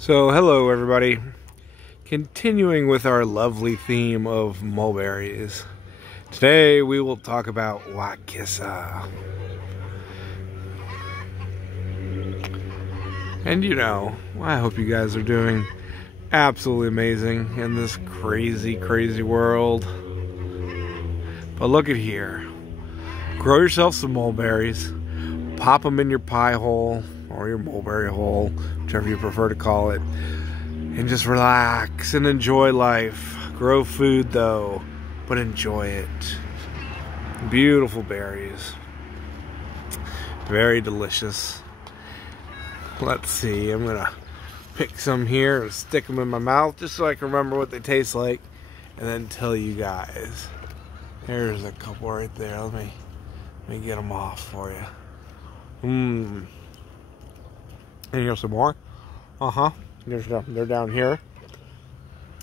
So hello everybody, continuing with our lovely theme of mulberries. Today we will talk about Wacissa. And I hope you guys are doing absolutely amazing in this crazy world. But look at here, grow yourself some mulberries, pop them in your pie hole or your mulberry hole, whichever you prefer to call it, and just relax and enjoy life. Grow food though, but enjoy it. Beautiful berries, very delicious. Let's see, I'm gonna pick some here and stick them in my mouth just so I can remember what they taste like and then tell you guys. There's a couple right there. Let me get them off for you. And here's some more. They're down here.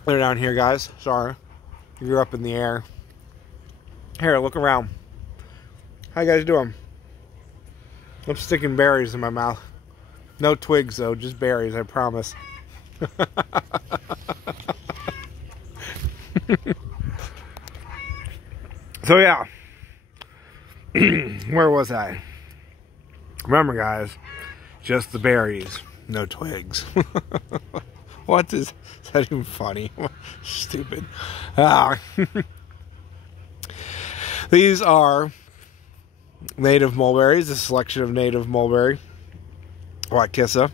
They're down here, guys. Sorry. You're up in the air. Here, look around. How you guys doing? I'm sticking berries in my mouth. No twigs, though. Just berries, I promise. So, yeah. Where was I? Remember, guys. Just the berries, no twigs. What is that even funny? Stupid. These are native mulberries, a selection of native mulberry, Wacissa.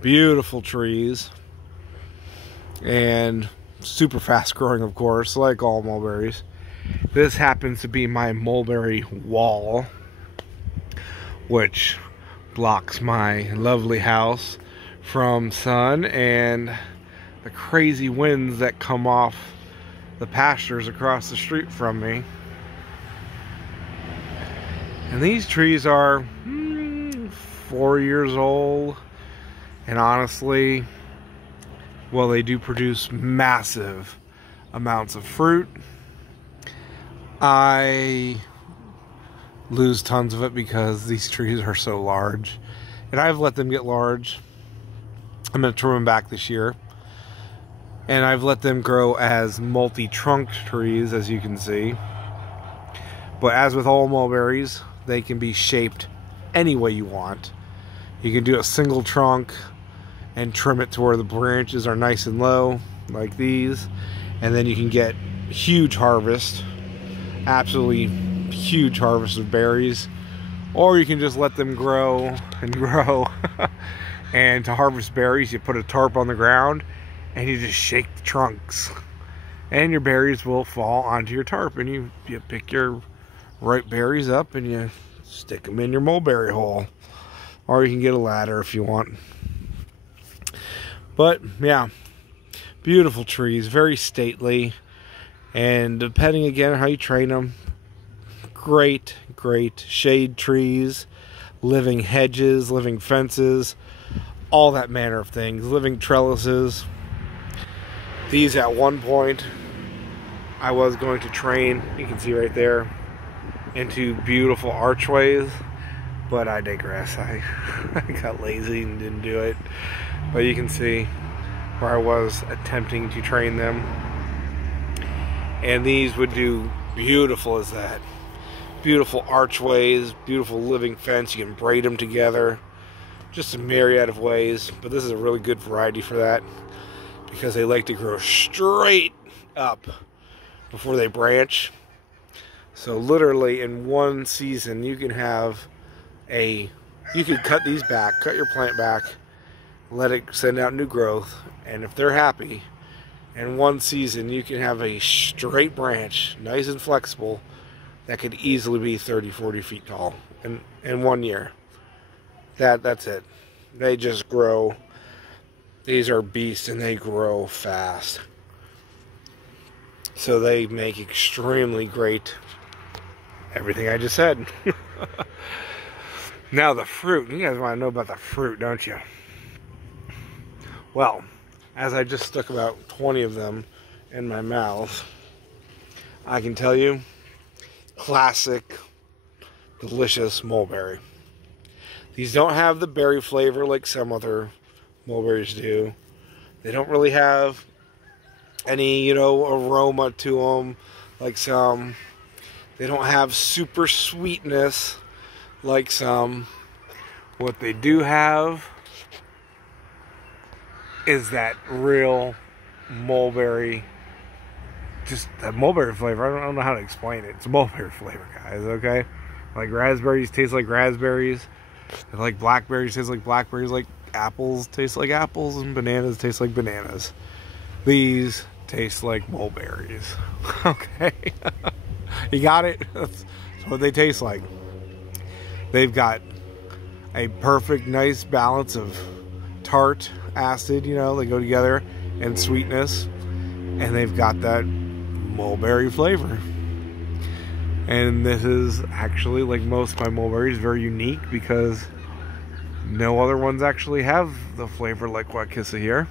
Beautiful trees. And super fast growing, of course, like all mulberries. This happens to be my mulberry wall, which blocks my lovely house from sun and the crazy winds that come off the pastures across the street from me. And these trees are 4 years old, and honestly, well, they do produce massive amounts of fruit. I lose tons of it because these trees are so large, and I've let them get large. I'm going to trim them back this year, and I've let them grow as multi-trunked trees, as you can see. But as with all mulberries, they can be shaped any way you want. You can do a single trunk and trim it to where the branches are nice and low, like these, and then you can get huge harvest, absolutely huge harvest of berries. Or you can just let them grow and grow. And to harvest berries, you put a tarp on the ground and you just shake the trunks, and your berries will fall onto your tarp, and you pick your ripe berries up and you stick them in your mulberry hole. Or you can get a ladder if you want. But yeah, beautiful trees, very stately, and depending again on how you train them, great shade trees, living hedges, living fences, all that manner of things, living trellises. These at one point I was going to train, you can see right there, into beautiful archways, but I digress. I got lazy and didn't do it. But you can see where I was attempting to train them, and these would do beautiful as that. Beautiful archways, beautiful living fence. You can braid them together, just a myriad of ways. But this is a really good variety for that, because they like to grow straight up before they branch. So literally in one season you can have you could cut these back, cut your plant back, let it send out new growth, and if they're happy, in one season you can have a straight branch, nice and flexible, that could easily be 30-40 feet tall in 1 year. That's it. They just grow. These are beasts, and they grow fast. So they make extremely great everything I just said. Now the fruit. You guys want to know about the fruit, don't you? Well, as I just stuck about 20 of them in my mouth, I can tell you, classic, delicious mulberry. These don't have the berry flavor like some other mulberries do. They don't really have any, you know, aroma to them like some. They don't have super sweetness like some. What they do have is that real mulberry, just that mulberry flavor. I don't know how to explain it. It's a mulberry flavor, guys, okay? Like raspberries taste like raspberries. Like blackberries taste like blackberries. Like apples taste like apples. And bananas taste like bananas. These taste like mulberries. Okay? You got it? That's what they taste like. They've got a perfect, nice balance of tart, acid, you know, they go together, and sweetness. And they've got that mulberry flavor. And this is actually, like most of my mulberries, very unique because no other ones actually have the flavor like Wacissa here.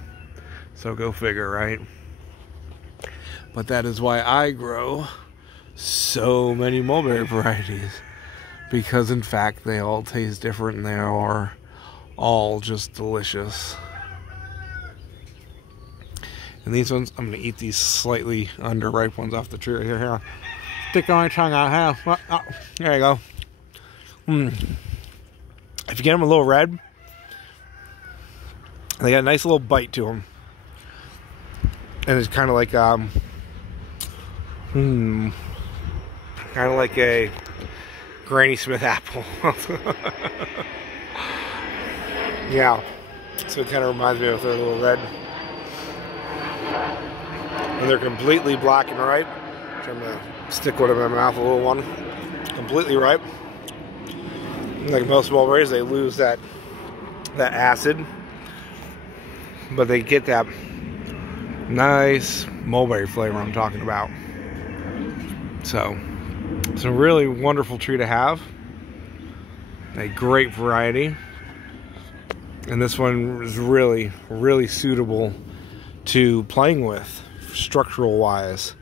So go figure, right? But that is why I grow so many mulberry varieties. Because in fact, they all taste different and they are all just delicious. And these ones, I'm going to eat these slightly underripe ones off the tree right here. Stick my tongue out. Oh, there you go. If you get them a little red, they got a nice little bite to them. And it's kind of like, kind of like a Granny Smith apple. Yeah. So it kind of reminds me of a little red. And they're completely black and ripe. So I'm going to stick one in my mouth, a little one. Completely ripe. Like most mulberries, they lose that acid. But they get that nice mulberry flavor I'm talking about. So it's a really wonderful tree to have. A great variety. And this one is really, really suitable to playing with, structural wise.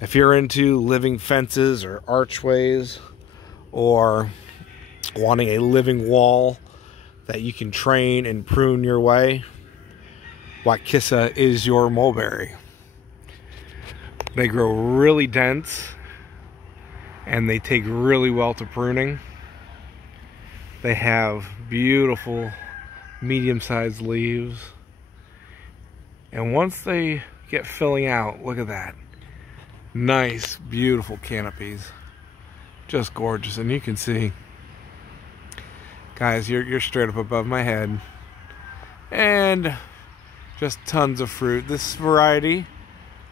If you're into living fences or archways, or wanting a living wall that you can train and prune your way, Wacissa is your mulberry. They grow really dense and they take really well to pruning. They have beautiful medium-sized leaves. And once they get filling out, look at that. Nice, beautiful canopies. Just gorgeous. And you can see, guys, you're straight up above my head. And just tons of fruit. This variety,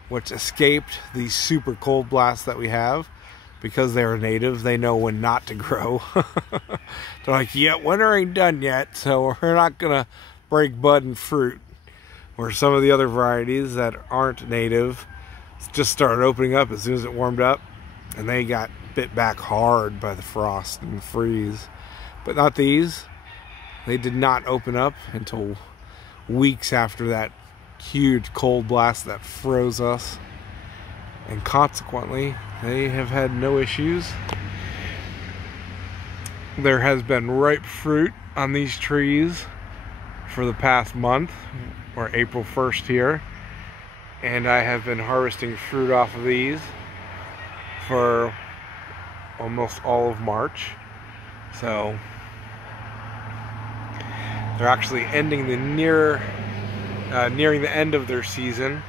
which escaped the super cold blasts that we have, because they're native, they know when not to grow. They're like, yeah, winter ain't done yet, so we're not gonna break bud and fruit. Where some of the other varieties that aren't native just started opening up as soon as it warmed up, and they got bit back hard by the frost and the freeze. But not these. They did not open up until weeks after that huge cold blast that froze us. And consequently, they have had no issues. There has been ripe fruit on these trees for the past month, or April 1st here. And I have been harvesting fruit off of these for almost all of March. So they're actually ending the nearing the end of their season.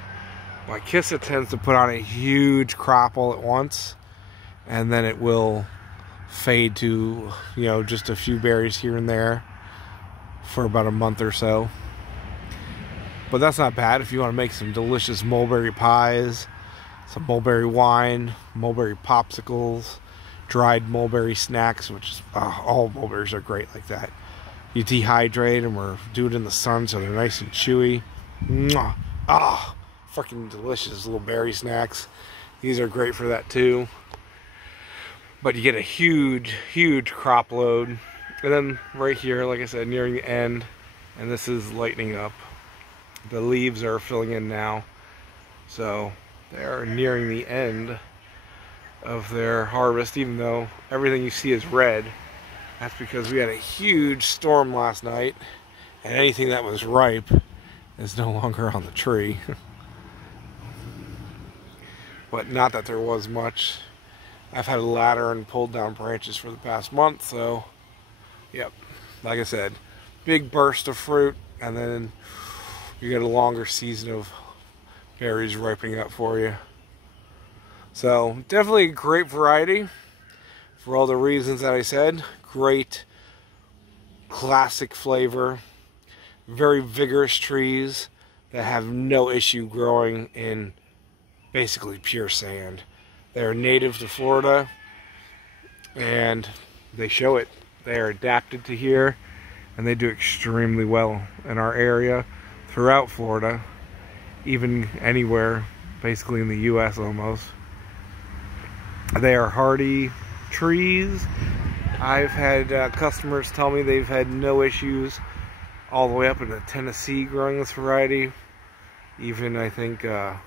Wacissa tends to put on a huge crop all at once, and then it will fade to, you know, just a few berries here and there for about a month or so. But that's not bad if you want to make some delicious mulberry pies, some mulberry wine, mulberry popsicles, dried mulberry snacks, which is, all mulberries are great like that. You dehydrate them or do it in the sun so they're nice and chewy. Mwah. Ah, freaking delicious little berry snacks. These are great for that too. But you get a huge, huge crop load. And then right here, like I said, nearing the end, and this is lightening up. The leaves are filling in now. So they are nearing the end of their harvest, even though everything you see is red. That's because we had a huge storm last night, And anything that was ripe is no longer on the tree. But not that there was much. I've had a ladder and pulled down branches for the past month, so yep, like I said, big burst of fruit, and then you get a longer season of berries ripening up for you. So definitely a great variety for all the reasons that I said. Great classic flavor, very vigorous trees that have no issue growing in basically pure sand. They're native to Florida and they show it. They are adapted to here and they do extremely well in our area, throughout Florida, even anywhere basically in the US almost. They are hardy trees. I've had customers tell me they've had no issues all the way up into Tennessee growing this variety. Even I think I've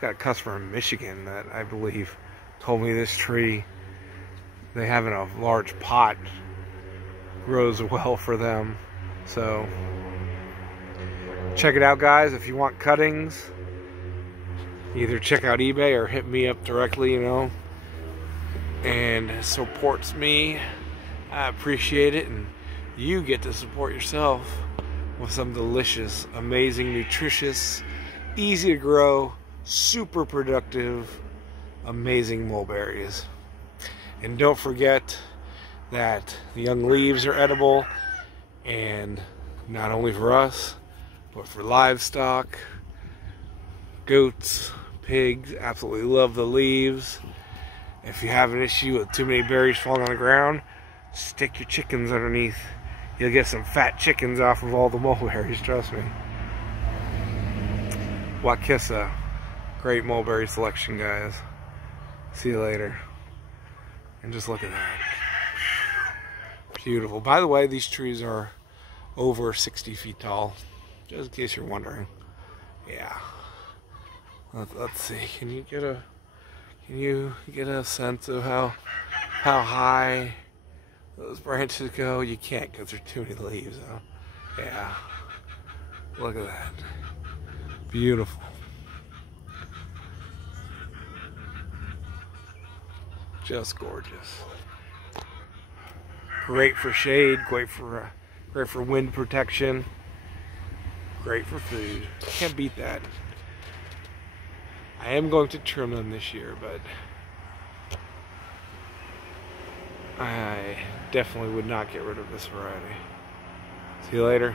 got a customer in Michigan that I believe told me this tree they have in a large pot grows well for them. So check it out, guys. If you want cuttings, either check out eBay or hit me up directly, you know, and it supports me. I appreciate it, and you get to support yourself with some delicious, amazing, nutritious, easy to grow, super productive, amazing mulberries. And don't forget that the young leaves are edible, and not only for us, but for livestock. Goats, pigs absolutely love the leaves. If you have an issue with too many berries falling on the ground, stick your chickens underneath. You'll get some fat chickens off of all the mulberries, trust me. Wacissa, great mulberry selection, guys. See you later. And just look at that. Beautiful. By the way, these trees are over 60 feet tall, just in case you're wondering. Yeah. Let's see. Can you get a sense of how high those branches go? You can't because there's too many leaves, huh? Yeah. Look at that. Beautiful. Just gorgeous. Great for shade, great for wind protection, great for food. Can't beat that. I am going to trim them this year, but I definitely would not get rid of this variety. See you later.